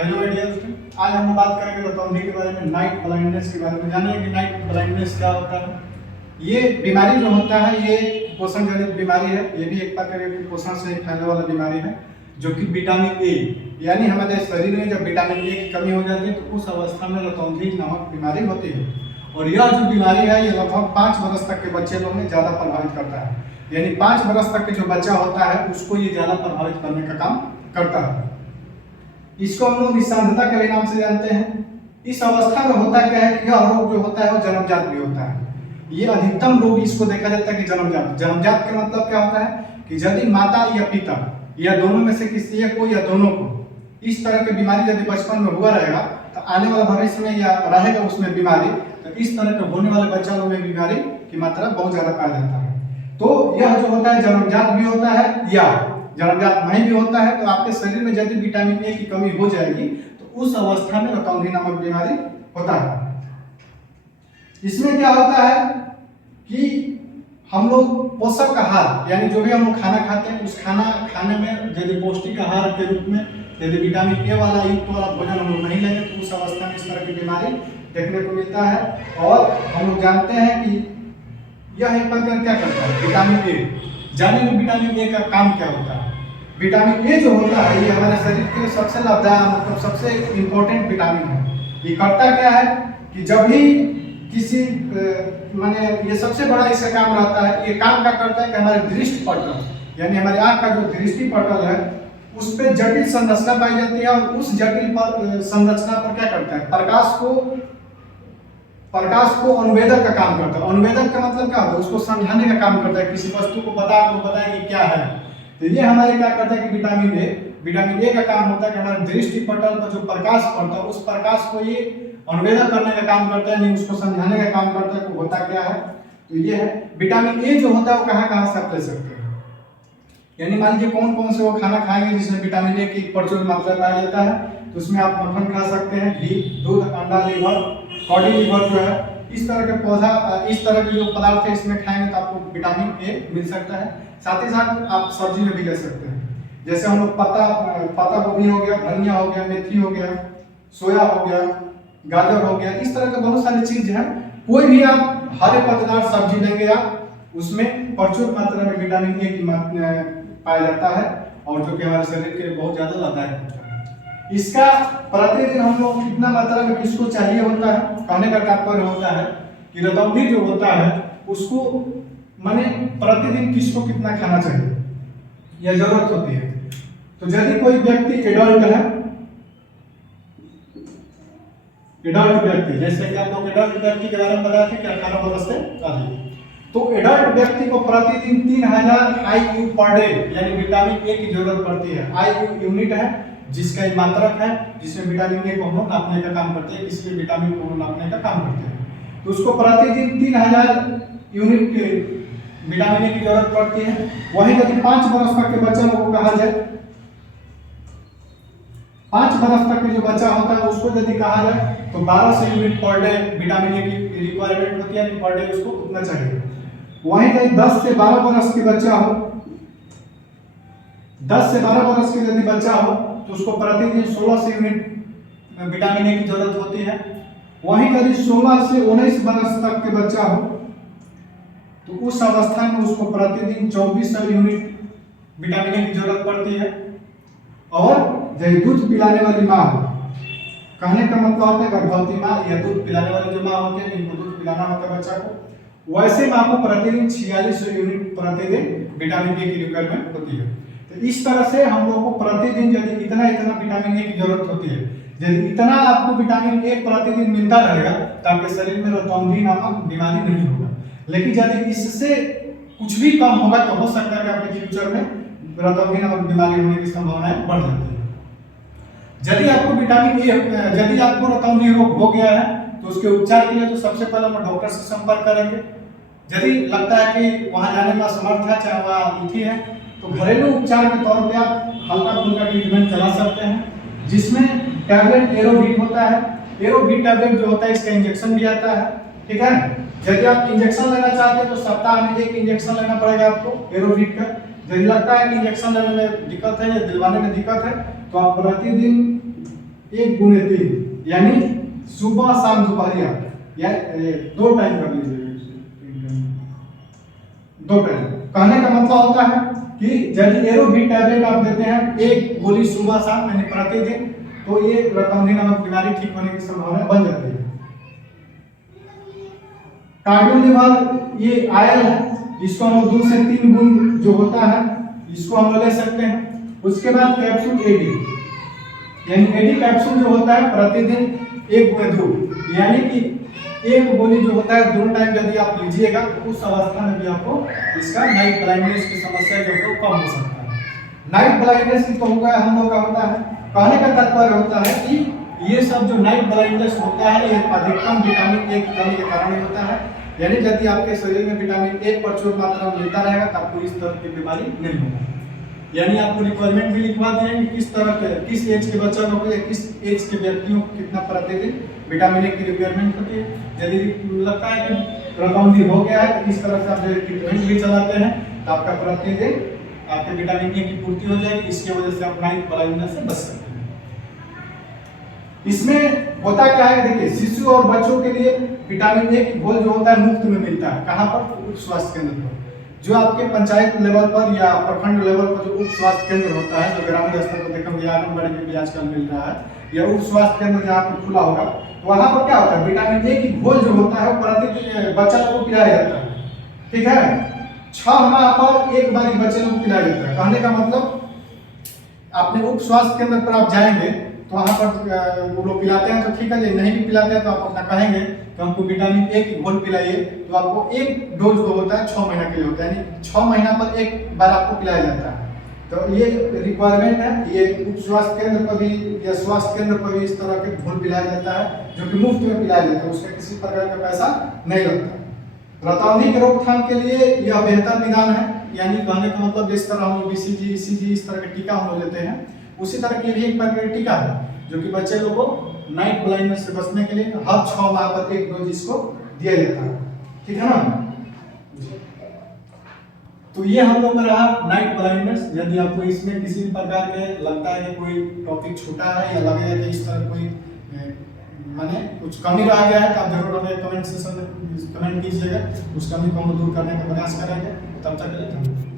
Hello dear, आज हम बात करेंगे रतौंधी के बारे में, नाइट ब्लाइंडनेस के बारे में। जानिए कि नाइट ब्लाइंडनेस क्या होता है। ये बीमारी जो होता है ये कुपोषण जनित बीमारी है। ये भी एक प्रकार की कुपोषण से फैलने वाला बीमारी है, जो कि विटामिन ए यानी हमारे शरीर में जब विटामिन ए की कमी हो जाती है तो उस अवस्था में रतौंधी नामक बीमारी होती है। और यह जो बीमारी है ये लगभग 5 वर्ष तक के बच्चे लोग में ज़्यादा प्रभावित करता है। यानी 5 वर्ष तक के जो बच्चा होता है उसको ये ज़्यादा प्रभावित करने का काम करता है। इसको हम लोग निस्सांधता के नाम से जानते हैं। इस अवस्था में होता क्या है कि यह रोग जो होता है वो जन्मजात भी होता है। ये अधिकतम रोग इसको देखा जाता है कि जन्मजात। जन्मजात का मतलब क्या होता है कि यदि माता या पिता या दोनों में से किसी एक को या दोनों को इस तरह की बीमारी यदि बचपन में हुआ रहेगा तो आने वाला भविष्य में या रहेगा उसमें बीमारी, तो इस तरह के होने वाले बच्चों में बीमारी की मात्रा बहुत ज्यादा पाया जाता है। तो यह जो होता है जन्मजात भी होता है या जन्मजात नहीं भी होता है। तो आपके शरीर में यदि विटामिन ए की कमी हो जाएगी तो उस अवस्था में रतौंधी नामक बीमारी होता है। इसमें क्या होता है कि हम लोग पोषक आहार यानी जो भी हम लोग खाना खाते हैं उस खाना खाने में यदि पौष्टिक आहार के रूप में यदि विटामिन ए वाला युक्त वाला भोजन हम लोग नहीं लेंगे तो उस अवस्था में इस तरह की बीमारी देखने को मिलता है। और हम लोग जानते हैं कि यह एक प्रकार क्या करता है विटामिन ए। जानेंगे विटामिन ए का काम क्या होता है। विटामिन ए जो होता है ये हमारे शरीर के लिए सबसे लाभदायक मतलब सबसे इम्पोर्टेंट विटामिन है। ये करता क्या है कि जब भी किसी माने ये सबसे बड़ा इसका काम रहता है, ये काम क्या करता है कि हमारे दृष्टि पटल यानी हमारे आँख का जो दृष्टि पटल है उस पर जटिल संरचना पाई जाती है। और उस जटिल संरचना पर क्या करता है प्रकाश को अनुवेदक का काम करता है। अनुवेदक का मतलब क्या होता है, उसको समझाने का काम करता है, किसी वस्तु को बताए कि क्या है। तो ये हमारे क्या करता है कि विटामिन ए का काम होता है कि हमारे दृष्टि पटल पर जो प्रकाश पड़ता है उस प्रकाश को ये अनुवेदक करने का काम करता है, नहीं उसको समझाने का काम करता है कि होता क्या है। तो ये है विटामिन ए जो होता है वो कहाँ से आप ले सकते हैं। यानी मान लीजिए कौन कौन से वो खाना खाएंगे जिसमें विटामिन ए की प्रचुर मात्रा पाया जाता है। तो उसमें आप मक्खन खा सकते हैं, घी, दूध, अंडा, लीवर, कॉडी लीवर जो है इस तरह के पौधा इस तरह के जो पदार्थ है इसमें खाएंगे तो आपको विटामिन ए मिल सकता है। साथ ही साथ आप सब्जी में भी ले सकते हैं। जैसे हम लोग पत्ता गोभी हो गया, धनिया हो गया, मेथी हो गया, सोया हो गया, गाजर हो गया, इस तरह के बहुत सारी चीज है। कोई भी आप हरे पत्तेदार सब्जी लेंगे आप उसमें प्रचुर मात्रा में विटामिन ए की पाया जाता है और जो कि हमारे शरीर के लिए बहुत ज्यादा लाभदायक होता है। इसका प्रतिदिन हम लोग कितना मात्रा में किसको चाहिए होता है, कहने का तात्पर्य होता है कि रतौंधी जो होता है उसको माने प्रतिदिन किसको कितना खाना चाहिए यह जरूरत होती है। तो यदि कोई व्यक्ति एडल्ट है, एडल्ट व्यक्ति जैसे कि आप लोग एडल्ट व्यक्ति के बारे में बताया थे कि 18 वर्ष से अधिक, तो एडल्ट व्यक्ति को प्रतिदिन 3000 IU पर डे यानी विटामिन ए की जरूरत पड़ती है। IU यूनिट है जिसका मात्रक है जिसमें विटामिन ए को हम नापने का काम करते हैं, किसी भी विटामिन को नापने का काम करते हैं। तो उसको प्रतिदिन 3000 यूनिट विटामिन ए की जरूरत पड़ती है। वहीं यदि 5 वर्ष तक के बच्चे को कहा जाए, 5 वर्ष तक के जो बच्चा होता है उसको यदि कहा जाए तो 1200 unit per day vitamin A की रिक्वायरमेंट होती है, पर डे उसको उतना चाहिए। वहीं यदि 10 से 12 वर्ष के बच्चा हो, 10 से 12 वर्ष के यदि बच्चा हो तो उसको प्रतिदिन 1600 यूनिट विटामिन ए की जरूरत होती है। वहीं यदि 16 से 19 वर्ष तक के बच्चा हो तो उस अवस्था में उसको प्रतिदिन 2400 यूनिट विटामिन ए की जरूरत पड़ती है। और यदि दूध पिलाने वाली माँ हो, कहने का मतलब होता है गर्भवती माँ या दूध पिलाने वाली जो माँ होती है इनको दूध पिलाना होता है बच्चा को, वैसे माँ को प्रतिदिन 4600 यूनिट प्रतिदिन विटामिन ए की रिक्वायरमेंट होती है। तो इस तरह से हम लोग को प्रतिदिन यदि इतना विटामिन ए की जरूरत होती है, यदि इतना आपको विटामिन ए प्रतिदिन मिलता रहेगा तो आपके शरीर में रतौंधी नामक बीमारी नहीं होगा। लेकिन यदि इससे कुछ भी कम होगा तो हो सकता है कि आपके फ्यूचर में रतौंधी नामक बीमारी होने की संभावनाएं बढ़ जाती है। यदि आपको विटामिन ए यदि आपको रतौंधी रोग हो गया है तो उसके उपचार के लिए तो सबसे पहले हम डॉक्टर से संपर्क करेंगे। यदि लगता है कि वहां जाने में असमर्थ है, चाहे वहाँ इथी है, तो घरेलू उपचार के तौर पे आप हल्का फुल्का ट्रीटमेंट चला सकते हैं जिसमें टैबलेट एरोवीट होता है। एरोवीट टैबलेट जो होता है इसका इंजेक्शन भी आता है, ठीक है। यदि आप इंजेक्शन लेना चाहते हैं तो सप्ताह में 1 इंजेक्शन लेना पड़ेगा आपको एरोवीट का। यदि लगता है कि इंजेक्शन लेने में दिक्कत है या दिलवाने में दिक्कत है तो आप प्रतिदिन 1 × 3 यानी सुबह शाम दोपहरिया या 2 टाइम कर लीजिए, 2 टाइम। कहने का मतलब होता है कि यदि एरोबी टैबलेट आप देते हैं 1 गोली सुबह शाम यानी प्रतिदिन, तो ये रतौंधी नामक बीमारी ठीक होने की संभावना बन जाती है। कार्डियोलिवर ये आयल है, इसको हम 2 से 3 बूंद जो होता है इसको हम ले सकते हैं। उसके बाद कैप्सूल एडी, यानी एडी कैप्सूल जो होता है प्रतिदिन 1/2, यानी कि 1 गोली जो होता है 2 टाइम यदि आप लीजिएगा तो उस अवस्था में भी आपको इसका नाइट ब्लाइंडनेस की समस्या जो है कम हो सकता है। नाइट ब्लाइंडनेस की तो होगा हम लोग का होता है, कहने का तात्पर्य होता है कि ये सब जो नाइट ब्लाइंडनेस होता है ये अधिकतम विटामिन ए की कमी के कारण होता है। यानी यदि आपके शरीर में विटामिन ए प्रचुर मात्रा में मिलता रहेगा तो आपको इस तरह की बीमारी नहीं होगी। यानी आपको रिक्वायरमेंट भी लिखवा दिए कि किस तरह के, किस एज के बच्चों को, किस एज के व्यक्तियों को कितना प्रतिदिन विटामिन ए की रिक्वायरमेंट होती है। यदि लगता है कि रतौंधी हो गया है तो इस तरह से आप ट्रीटमेंट भी चलाते हैं तो आपका प्रतिदिन आपके विटामिन ए की पूर्ति हो जाएगी। इसकी वजह से आप नाइट ब्लाइंडनेस से बच सकते हैं। इसमें होता क्या है, देखिए शिशु और बच्चों के लिए विटामिन ए की घोल जो होता है मुफ्त में मिलता है। कहाँ पर? उप स्वास्थ्य केंद्र पर। जो आपके पंचायत लेवल पर या प्रखंड लेवल पर जो उप स्वास्थ्य केंद्र होता है, जो ग्रामीण स्तर पर देखा गया आंगनबाड़ी में भी आजकल मिल रहा है, या उप स्वास्थ्य केंद्र जहाँ पर खुला होगा, तो वहाँ पर क्या होता है, विटामिन ए की घोल जो होता है वो प्रतिदिन बच्चा को पिलाया जाता है। ठीक है, 6 माह पर एक बार बच्चे को पिलाया जाता है। कहने का मतलब अपने उप स्वास्थ्य केंद्र पर आप जाएंगे तो वहाँ पर वो लोग पिलाते हैं तो ठीक है, नहीं भी पिलाते हैं तो आप अपना कहेंगे कि हमको विटामिन ए की घोल पिलाइए, तो आपको 1 डोज जो होता है 6 महीना के लिए होता है, यानी 6 महीना पर एक बार आपको पिलाया जाता है। तो ये रिक्वायरमेंट है, ये उप स्वास्थ्य केंद्र पर भी या स्वास्थ्य केंद्र पर भी इस तरह के घोल पिलाया जाता है, जो कि मुफ्त में पिलाया जाता है, उसका किसी प्रकार का पैसा नहीं लगता। रतौंधी के रोकथाम के लिए यह बेहतर निदान है। यानी कहने का मतलब जिस तरह हम BCG, ECG इस तरह के टीका हम लोग लेते हैं, उसी तरह की भी एक प्रकार का टीका है जो कि बच्चे लोगों को नाइट ब्लाइंडनेस से बचने के लिए हर 6 माह पर 1 डोज इसको दिया जाता है। ठीक है ना? तो ये हम लोग का रहा नाइट ब्लाइंडनेस। यदि आपको इसमें किसी भी प्रकार के लगता है कि कोई टॉपिक छूटा है या लगेगा कि इस तरह कोई माने कुछ कमी रह गया है तो आप जरूर हमें कमेंट सेक्शन में कमेंट कीजिएगा, उस कमी को हम दूर करने का प्रयास करेंगे। तब तक